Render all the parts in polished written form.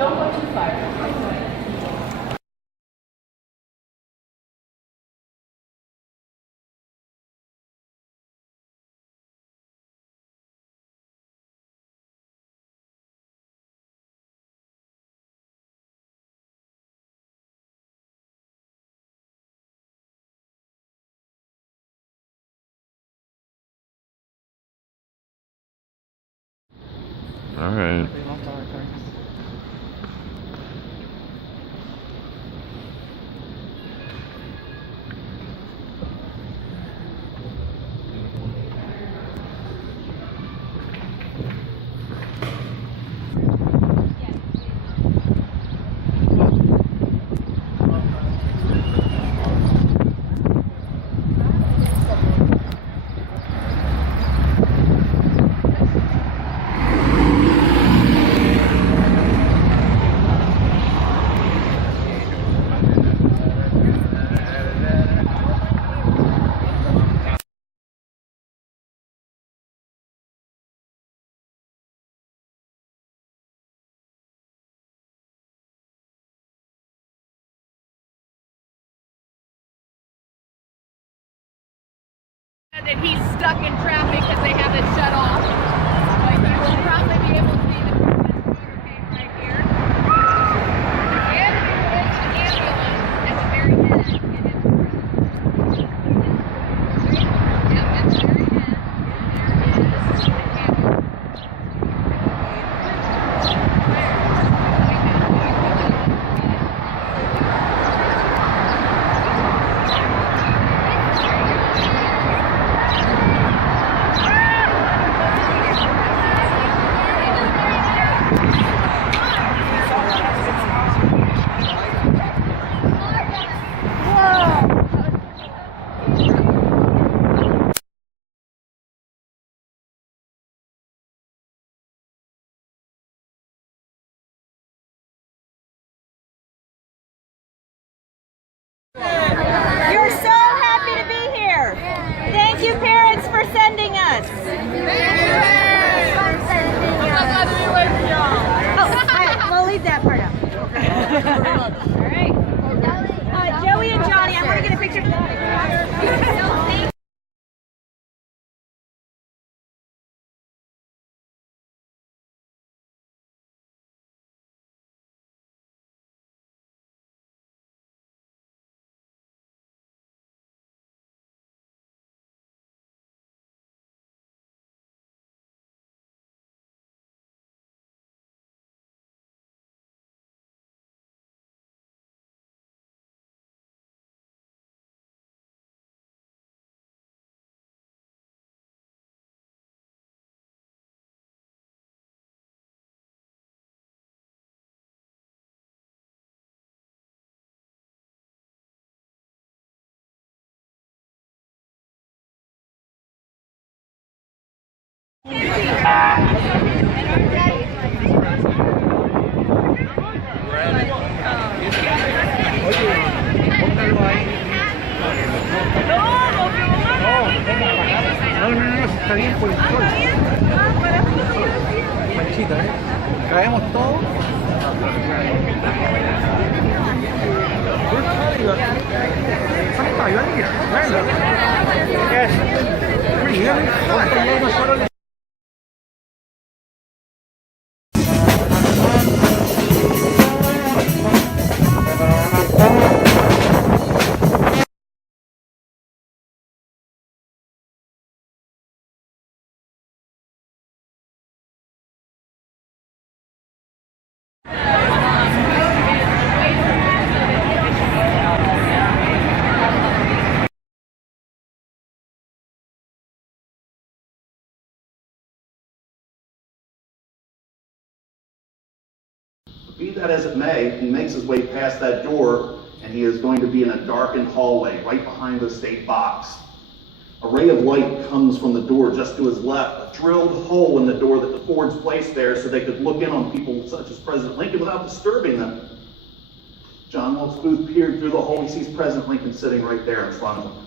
Don't go too far. All right. That he's stuck in traffic because they have it shut off. But you will probably be able to see the motorcade right here. And it's an ambulance at the very end. Yep, at the very end. There is the ambulance. You're so happy to be here. Thank you, parents, for sending us. We'll leave that part out. All right. Joey and Johnny, I'm going to get a picture. No, está bien por el sol. Manchita, ¿eh? Traemos todo. Be that as it may, he makes his way past that door, and he is going to be in a darkened hallway right behind the state box. A ray of light comes from the door just to his left, a drilled hole in the door that the Fords placed there so they could look in on people such as President Lincoln without disturbing them. John Wilkes Booth peered through the hole. He sees President Lincoln sitting right there in front of him.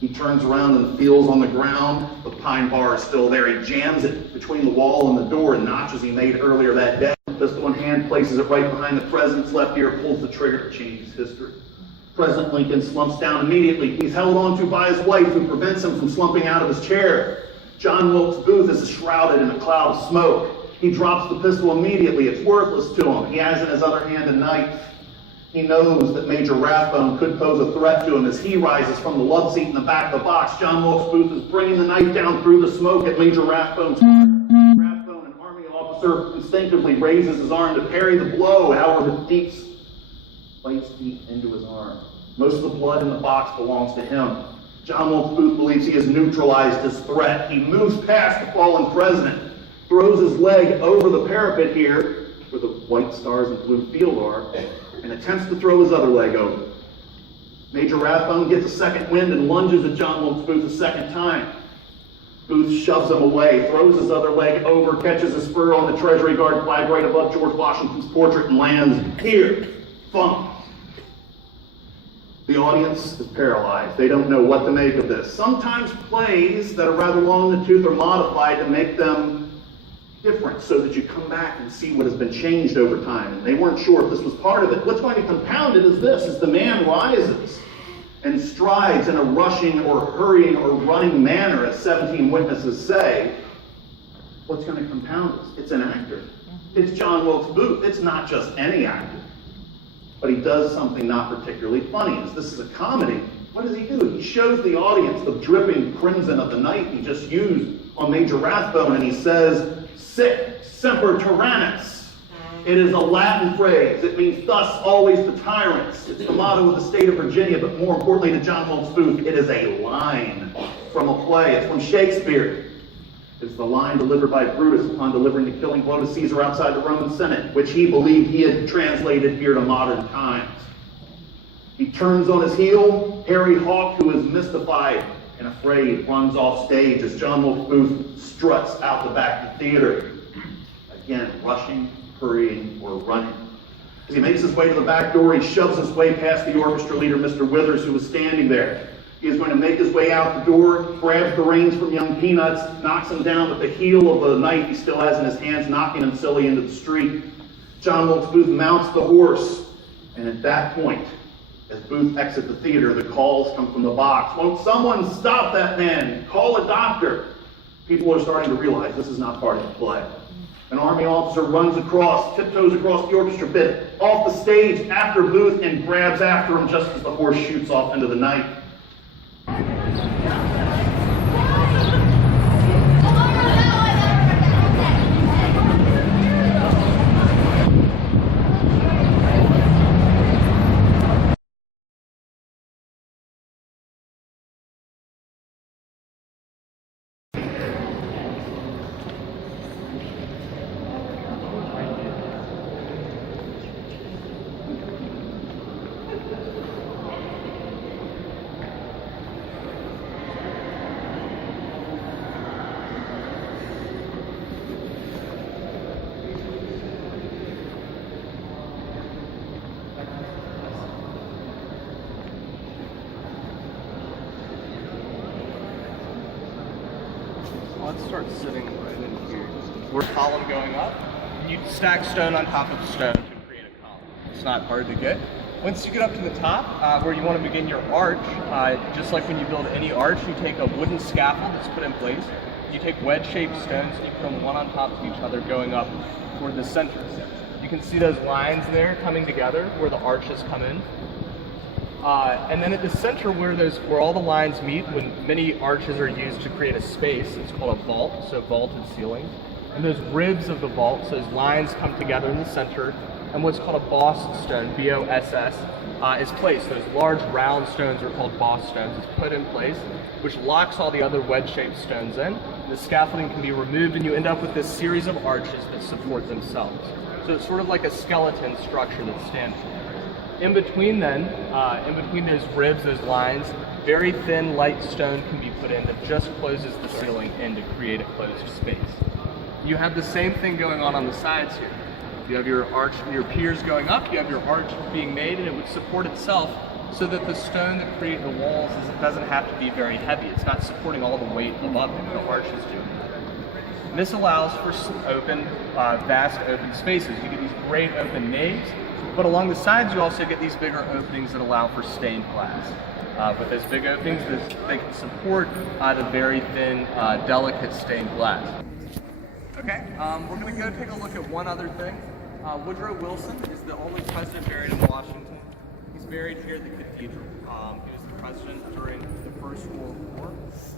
He turns around and feels on the ground. The pine bar is still there. He jams it between the wall and the door in notches he made earlier that day. pistol in hand, places it right behind the president's left ear, pulls the trigger to change his history. President Lincoln slumps down immediately. He's held onto by his wife, who prevents him from slumping out of his chair. John Wilkes Booth is shrouded in a cloud of smoke. He drops the pistol immediately. It's worthless to him. He has in his other hand a knife. He knows that Major Rathbone could pose a threat to him as he rises from the love seat in the back of the box. John Wilkes Booth is bringing the knife down through the smoke at Major Rathbone's heart. Rathbone, an Army officer, instinctively raises his arm to parry the blow. However, it bites deep into his arm. Most of the blood in the box belongs to him. John Wilkes Booth believes he has neutralized his threat. He moves past the fallen president, throws his leg over the parapet here, where the white stars and blue field are, and attempts to throw his other leg over. Major Rathbone gets a second wind and lunges at John Wilkes Booth a second time. Booth shoves him away, throws his other leg over, catches a spur on the Treasury Guard flag right above George Washington's portrait, and lands here. Thump. The audience is paralyzed. They don't know what to make of this. Sometimes plays that are rather long in the tooth are modified to make them different so that you come back and see what has been changed over time. And they weren't sure if this was part of it. What's going to compound it is this: as the man rises and strides in a rushing or hurrying or running manner, as 17 witnesses say, what's going to compound this? It's an actor. It's John Wilkes Booth. It's not just any actor. But he does something not particularly funny. As this is a comedy, what does he do? He shows the audience the dripping crimson of the knife he just used on Major Rathbone, and he says, "Sic semper tyrannis." It is a Latin phrase. It means "thus always to tyrants." It's the motto of the state of Virginia, but more importantly to John Wilkes Booth, it is a line from a play. It's from Shakespeare. It's the line delivered by Brutus upon delivering the killing blow to Caesar outside the Roman Senate, which he believed he had translated here to modern times. He turns on his heel. Harry Hawk, who is mystified and afraid, runs off stage as John Wilkes Booth struts out the back of the theater. Again, rushing, hurrying, or running. As he makes his way to the back door, he shoves his way past the orchestra leader, Mr. Withers, who was standing there. He is going to make his way out the door, grabs the reins from young Peanuts, knocks him down with the heel of the knife he still has in his hands, knocking him silly into the street. John Wilkes Booth mounts the horse, and at that point, as Booth exits the theater, the calls come from the box. "Won't someone stop that man? Call a doctor." People are starting to realize this is not part of the play. An Army officer runs across, tiptoes across the orchestra pit, off the stage after Booth, and grabs after him just as the horse shoots off into the night. Let's start sitting right in here. We're column going up. You stack stone on top of stone to create a column. It's not hard to get. Once you get up to the top, where you want to begin your arch, just like when you build any arch, you take a wooden scaffold that's put in place. You take wedge-shaped stones and you put them one on top of each other going up toward the center. You can see those lines there coming together where the arches come in. And then at the center where all the lines meet, when many arches are used to create a space, it's called a vault, so vaulted ceiling. And those ribs of the vaults, those lines come together in the center, and what's called a boss stone, B-O-S-S, is placed. Those large round stones are called boss stones. It's put in place, which locks all the other wedge-shaped stones in. The scaffolding can be removed, and you end up with this series of arches that support themselves. So it's sort of like a skeleton structure that stands. In between those ribs, those lines, very thin, light stone can be put in that just closes the ceiling in to create a closed space. You have the same thing going on the sides here. You have your arch, your piers going up, you have your arch being made, and it would support itself so that the stone that create the walls doesn't have to be very heavy. It's not supporting all the weight above it, the arch is doing. And this allows for open, vast open spaces. You get these great open naves, but along the sides you also get these bigger openings that allow for stained glass. With those big openings, they can support the very thin, delicate stained glass. Okay, we're going to go take a look at one other thing. Woodrow Wilson is the only president buried in Washington. He's buried here at the cathedral. He was the president during the First World War.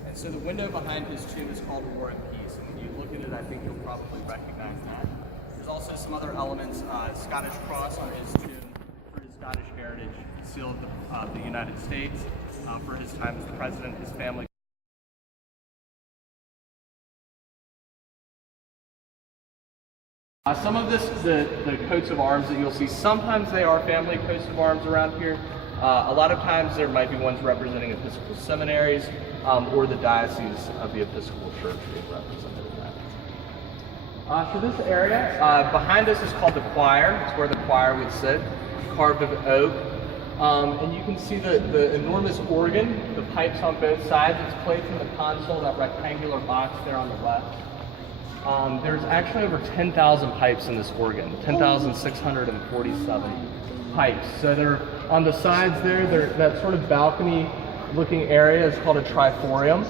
And so the window behind his tomb is called War and Peace. And when you look at it, I think you'll probably recognize that. There's also some other elements, Scottish cross on his tomb for his Scottish heritage, seal of the United States for his time as the president, his family. Some of the coats of arms that you'll see, sometimes they are family coats of arms around here. A lot of times there might be ones representing Episcopal seminaries or the diocese of the Episcopal Church being represented in that. So this area behind us is called the choir. It's where the choir would sit, carved of oak. And you can see the enormous organ, the pipes on both sides. It's placed in the console, that rectangular box there on the left. There's actually over 10,000 pipes in this organ, 10,647 pipes. So they're on the sides there, that sort of balcony-looking area is called a triforium.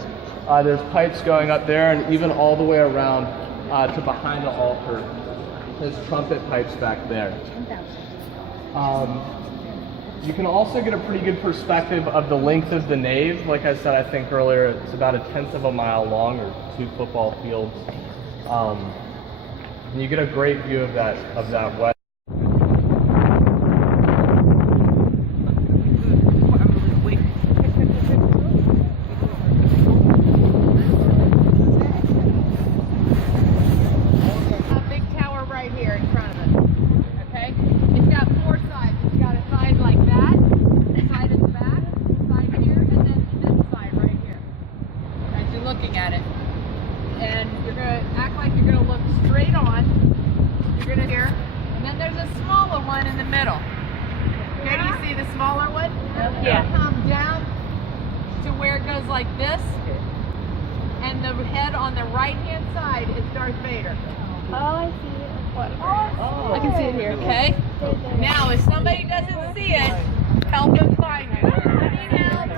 There's pipes going up there and even all the way around to behind the altar. There's trumpet pipes back there. You can also get a pretty good perspective of the length of the nave. Like I said, I think earlier, it's about 1/10 of a mile long, or 2 football fields. And you get a great view of that way. A big tower right here in front of us. Okay? It's got 4 sides. It's got a side like that, a side at the back, a side here, and then this side right here. As you're looking at it. And you're going to act like you're going to look straight on. You're going to hear, and then there's a smaller one in the middle. Okay, you see the smaller one? Yeah. Come down to where it goes like this, and the head on the right-hand side is Darth Vader. Oh, I see it. Oh, I can see it here. Okay. Now, if somebody doesn't see it, help them find it. I need help.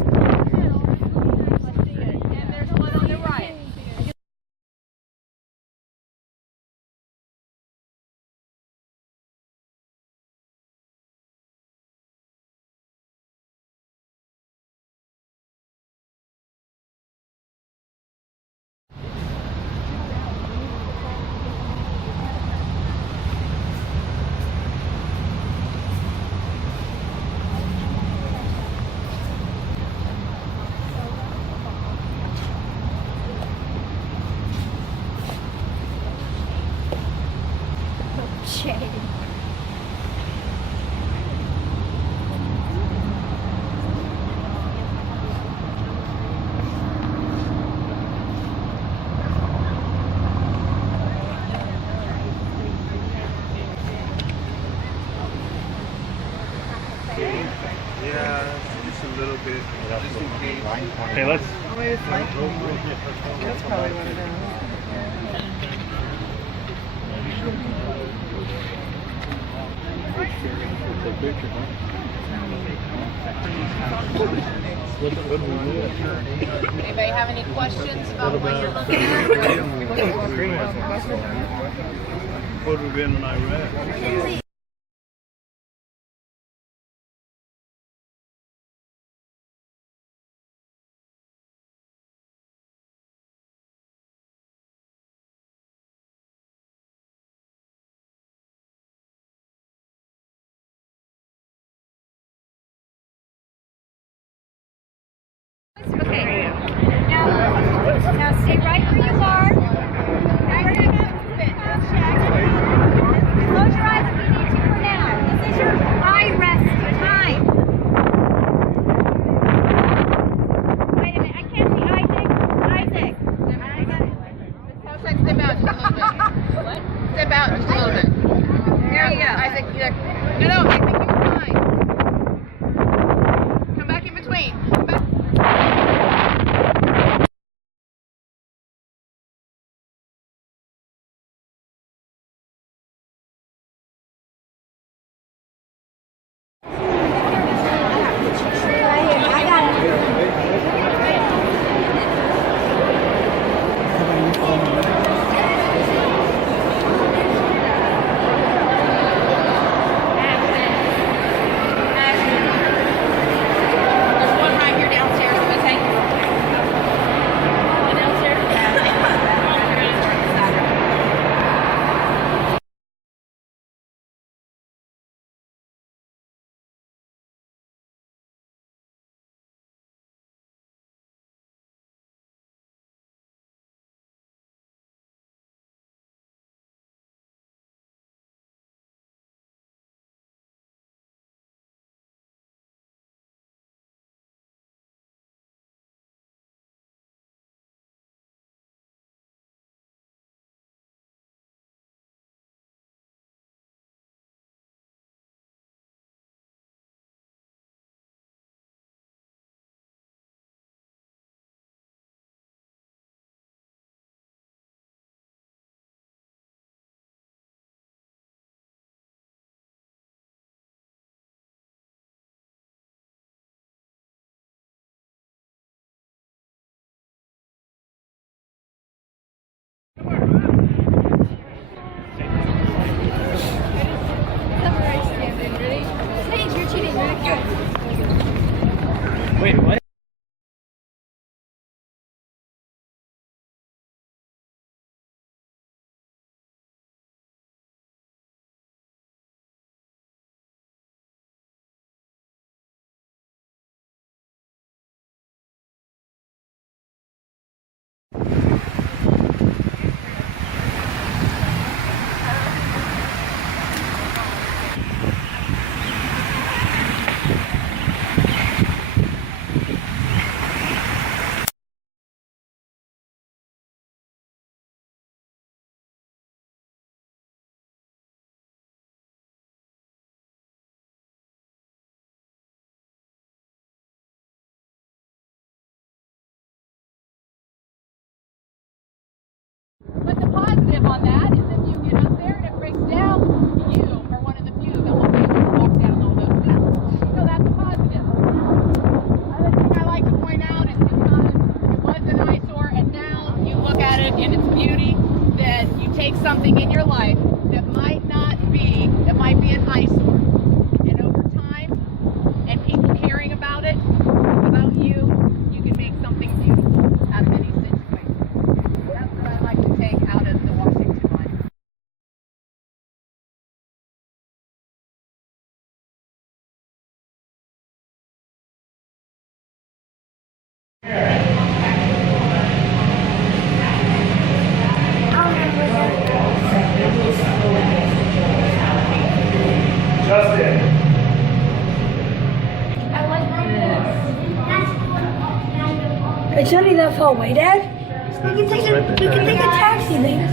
And there's one on the right. Yeah, just a little bit. Just in case. Okay, let's. That's probably one of them. Anybody have any questions about what you're looking at? What we've been in Iraq. Okay. Now stay right where you are. Close your eyes if you need to for now. This is your eye rest time. Wait a minute, I can't see Isaac. Isaac. Step out just a little bit. What? Step out just a little bit. There you go. Isaac, no, I think you're fine. Come back in between. Come back. positive on that is if you get up there and it breaks down, you are one of the few that will be able to walk down all those steps. So that's a positive. Other thing I like to point out is because it was an eyesore and now you look at it in its beauty, that you take something in your life that might be an eyesore. And over time, and people caring about it, about you, you can make something beautiful out of any situation. That's what I like to take out of the Washington line. It's only that far away, Dad. We can take a taxi there.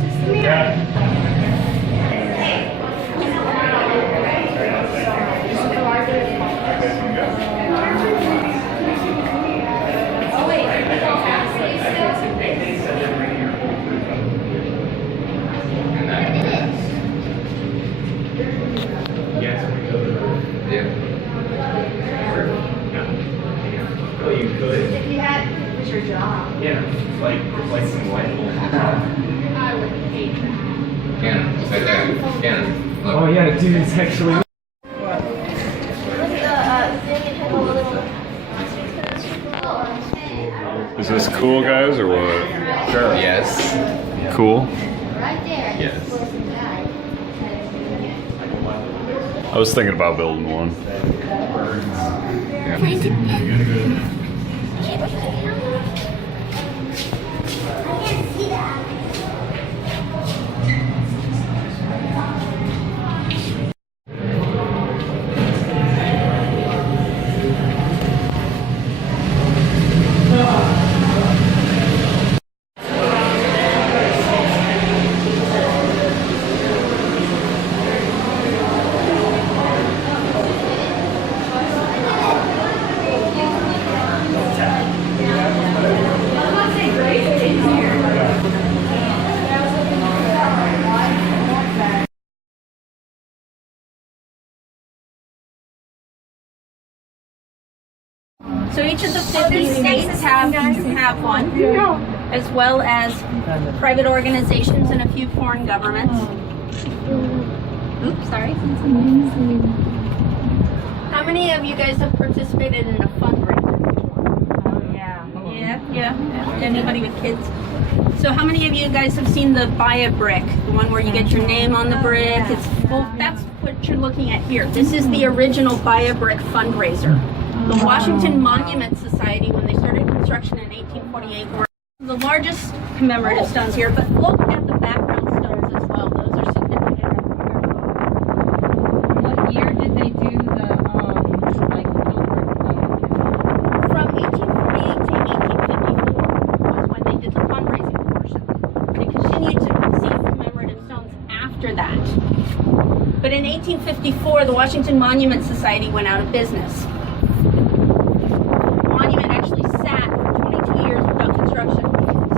Oh, you could? If you had, it was your job. Yeah, like replacing light bulbs. I would hate that. Cannon, just like that. Cannon. Look. Oh yeah, dude, it's actually. Is this cool, guys, or what? Sure. Yes. Cool. Yes. I was thinking about building one. So each of the 50 states have one, as well as private organizations and a few foreign governments. Oops, sorry. How many of you guys have participated in a fundraiser before? Yeah. Anybody with kids? So how many of you guys have seen the Buy a Brick, the one where you get your name on the brick? Well, that's what you're looking at here. This is the original Buy a Brick fundraiser. The Washington Monument Society, when they started construction in 1848, were the largest commemorative stones here, but look at the background stones as well. Those are significant. What year did they do the, From 1848 to 1854 was when they did the fundraising portion. They continued to receive commemorative stones after that. But in 1854, the Washington Monument Society went out of business. Monument actually sat for 22 years without construction.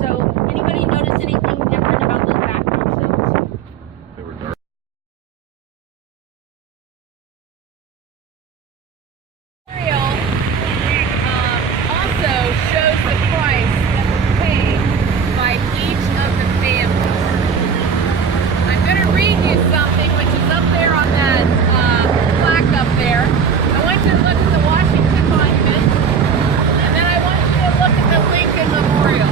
So, anybody notice anything different about those background stones? They were dark. Also shows the price that was paid by each of the families. I'm going to read you something which is up there on that plaque up there. I want you to look at the Washington Monument, and then I want you to look at the Lincoln Memorial.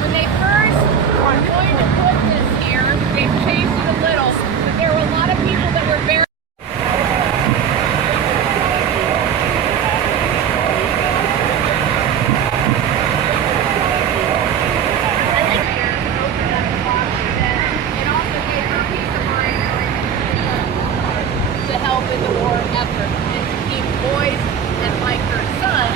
When they first were going to put this here, they changed it a little, but there were a lot of people that were buried. It also gave her peace of mind to help in the war effort and to keep boys and like her son